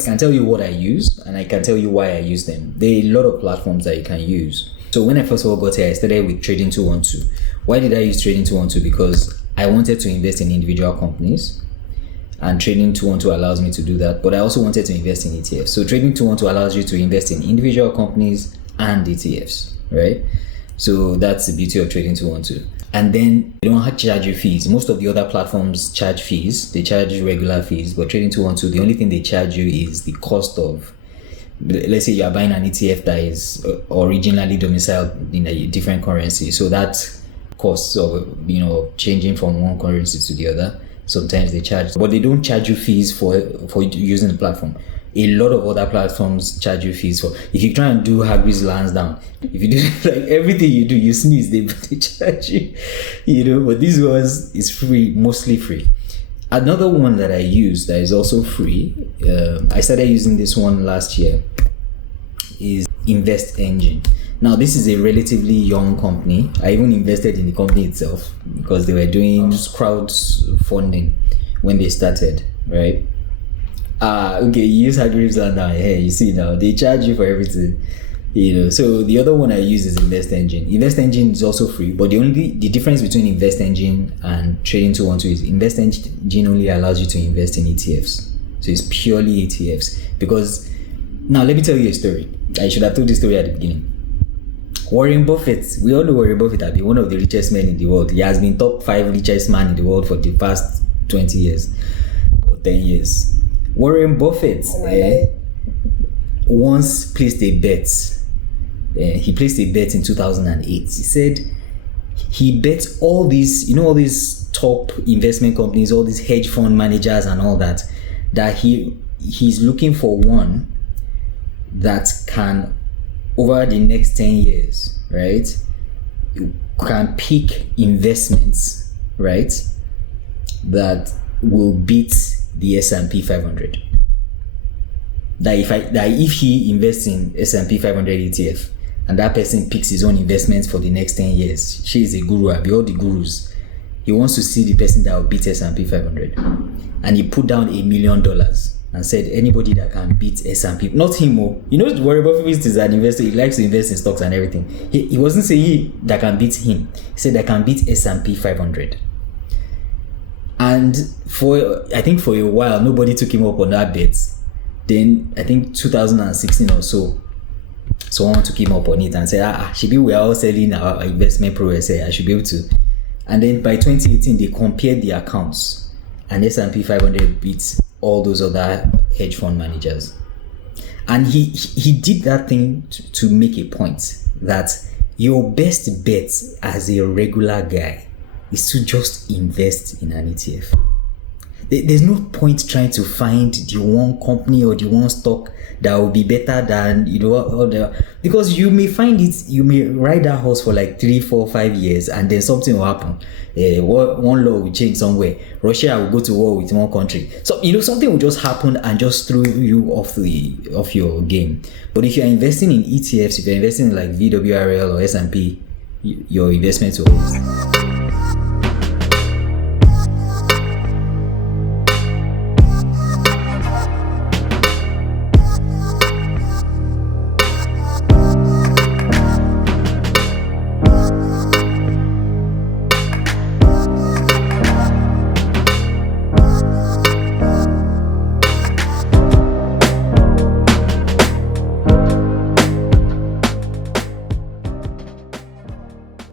I can tell you what I use and I can tell you why I use them. There are a lot of platforms that you can use. So when I first of all got here, I started with Trading 212. Why did I use Trading 212? Because I wanted to invest in individual companies, and Trading 212 allows me to do that. But I also wanted to invest in ETFs. So Trading 212 allows you to invest in individual companies and ETFs, right? So that's the beauty of Trading 212. And then they don't charge you fees. Most of the other platforms charge fees. They charge regular fees. But Trading 212, the only thing they charge you is the cost of, let's say you are buying an ETF that is originally domiciled in a different currency. So that costs of, changing from one currency to the other, sometimes they charge. But they don't charge you fees for using the platform. A lot of other platforms charge you fees for. If you try and do Hargreaves Lansdown, if you do like everything you do, you sneeze, they charge you, but this ones is free, mostly free. Another one that I use that is also free, I started using this one last year, is Invest Engine. Now, this is a relatively young company. I even invested in the company itself because they were doing crowdfunding when they started, right? Okay, you use Hargreaves Lansdown. Hey, you see now, they charge you for everything, So the other one I use is Invest Engine. Invest Engine is also free, but the difference between Invest Engine and Trading 212 is Invest Engine only allows you to invest in ETFs. So it's purely ETFs. Because now let me tell you a story. I should have told this story at the beginning. Warren Buffett, we all know Warren Buffett has been one of the richest men in the world. He has been top 5 richest man in the world for the past 20 years or 10 years. Warren Buffett once placed a bet. He placed a bet in 2008. He said he bet all these, all these top investment companies, all these hedge fund managers and all that he's looking for one that can, over the next 10 years, right, can pick investments, right, that will beat the S&P 500. That if he invests in S&P 500 ETF and that person picks his own investments for the next 10 years, she is a guru, I'll be all the gurus. He wants to see the person that will beat S&P 500. And he put down $1 million and said, anybody that can beat S&P, not him, Warren Buffett is an investor, he likes to invest in stocks and everything. He wasn't saying that can beat him, he said that can beat S&P 500. And I think for a while, nobody took him up on that bet. Then, I think 2016 or so, someone took him up on it and said, should be we are all selling our investment pro. I said, I should be able to. And then by 2018, they compared the accounts and S&P 500 beats all those other hedge fund managers. And he did that thing to make a point that your best bet as a regular guy is to just invest in an ETF. There's no point trying to find the one company or the one stock that will be better than, because you may find it, you may ride that horse for like 3, 4, 5 years and then something will happen. One law will change somewhere. Russia will go to war with one country. So, something will just happen and just throw you off your game. But if you're investing in ETFs, if you're investing in like VWRL or S&P, your investments will hold.